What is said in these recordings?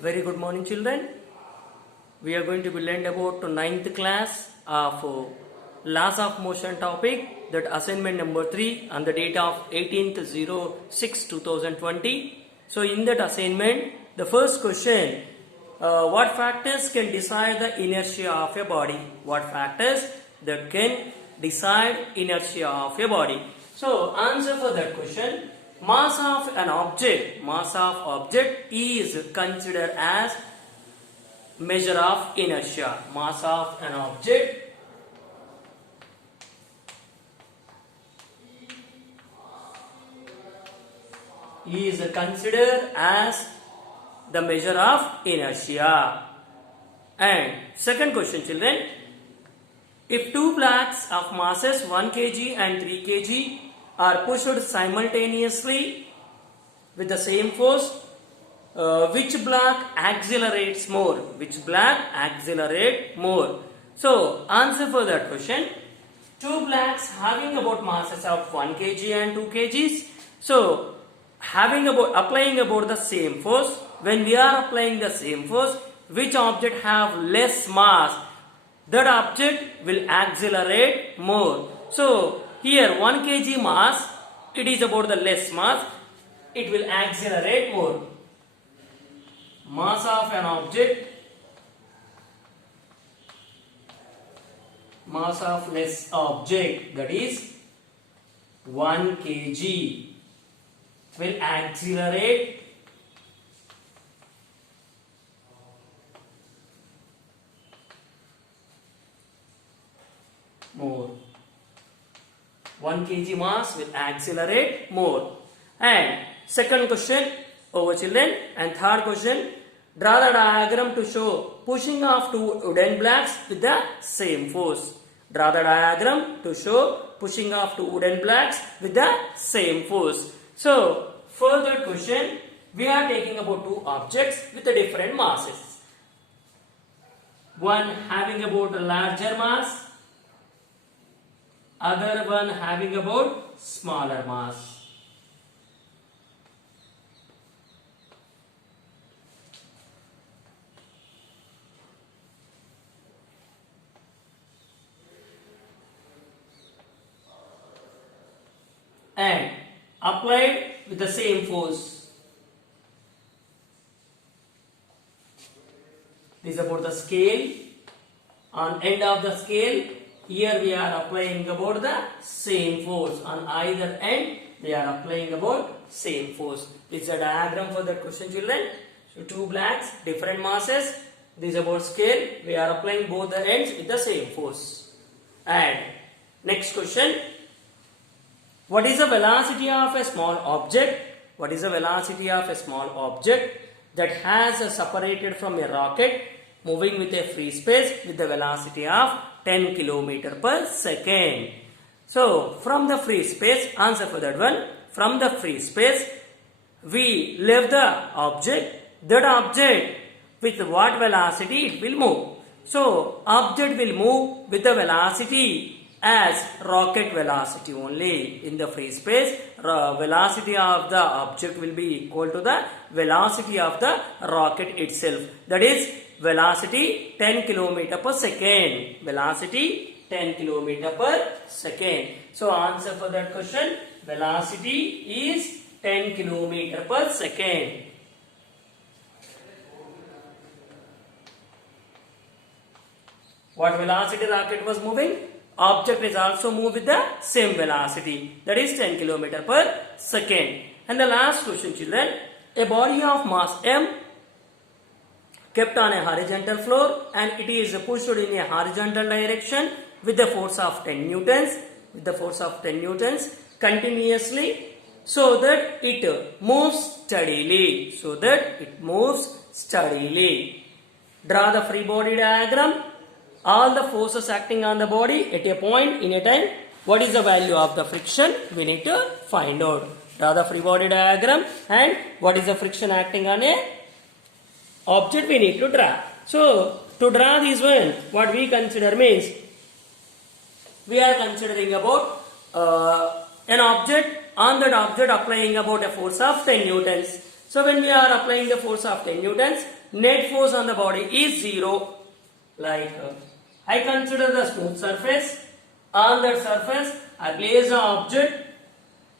Very good morning, children. We are going to be learned about ninth class of laws of motion topic, that assignment number 3 on the date of 18th/06/2020. So in that assignment, the first question, what factors can decide the inertia of a body? What factors that can decide inertia of a body? So answer for that question, mass of an object, is considered as measure of inertia. Mass of an object is considered as the measure of inertia. And second question, children, if two blocks of masses 1 kg and 3 kg are pushed simultaneously with the same force, which block accelerates more? Which block accelerate more? So answer for that question, two blocks having about masses of 1 kg and 2 kgs. So applying about the same force. When we are applying the same force, which object have less mass? That object will accelerate more. So here 1 kg mass, it is about the less mass, it will accelerate more. Mass of an object, mass of less object, that is 1 kg, will accelerate more. 1 kg mass will accelerate more. And second question over, children. And third question, draw the diagram to show pushing of two wooden blocks with the same force. Draw the diagram to show pushing of two wooden blocks with the same force. So for that question, we are taking about two objects with the different masses. One having about a larger mass, other one having about smaller mass. And applied with the same force. This is about the scale. On end of the scale, here we are applying about the same force. On either end, they are applying about same force. This is a diagram for that question, children. So two blocks, different masses. This is about scale. We are applying both the ends with the same force. And next question, what is the velocity of a small object? What is the velocity of a small object that has separated from a rocket moving with a free space with the velocity of 10 km per second? So from the free space, answer for that one, from the free space, we left the object. That object with what velocity it will move? So object will move with the velocity as rocket velocity only. In the free space, velocity of the object will be equal to the velocity of the rocket itself. That is velocity 10 km per second. Velocity 10 km per second. So answer for that question, velocity is 10 km per second. What velocity rocket was moving? Object is also moved with the same velocity, that is 10 km per second. And the last question, children, a body of mass m kept on a horizontal floor and it is pushed in a horizontal direction with the force of 10 newtons, continuously, so that it moves steadily. Draw the free body diagram. All the forces acting on the body at a point in a time. What is the value of the friction? We need to find out. Draw the free body diagram and what is the friction acting on a object we need to draw. So to draw this one, what we consider means, we are considering about an object, on that object applying about a force of 10 newtons. So when we are applying the force of 10 newtons, net force on the body is 0. Like I consider the smooth surface. On that surface, I place an object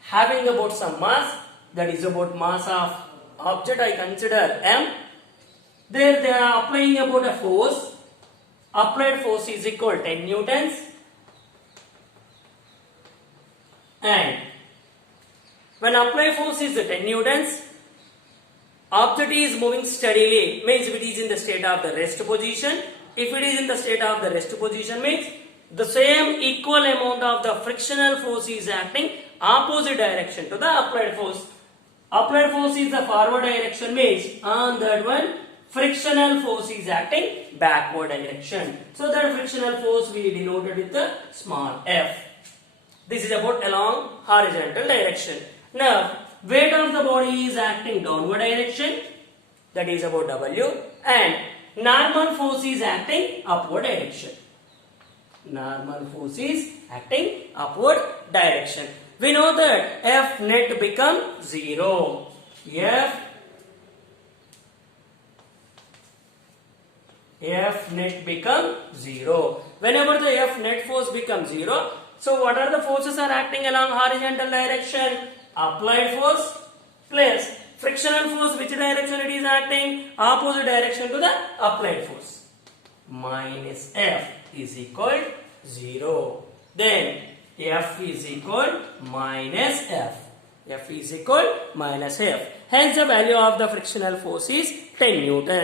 having about some mass. That is about mass of object. I consider m. There they are applying about a force. Applied force is equal to 10 newtons. And when applied force is 10 newtons, object is moving steadily, means if it is in the state of the rest position. If it is in the state of the rest position, means the same equal amount of the frictional force is acting opposite direction to the applied force. Applied force is the forward direction, means on that one frictional force is acting backward direction. So that frictional force we denoted with the small f. This is about along horizontal direction. Now weight of the body is acting downward direction, that is about W, and normal force is acting upward direction. Normal force is acting upward direction. We know that F net become 0. F net become 0. Whenever the F net force becomes 0, so what are the forces are acting along horizontal direction? Applied force plus frictional force, which direction it is acting? Opposite direction to the applied force. Minus F is equal 0. Then F is equal minus F. F is equal minus F. Hence the value of the frictional force is 10 Newton.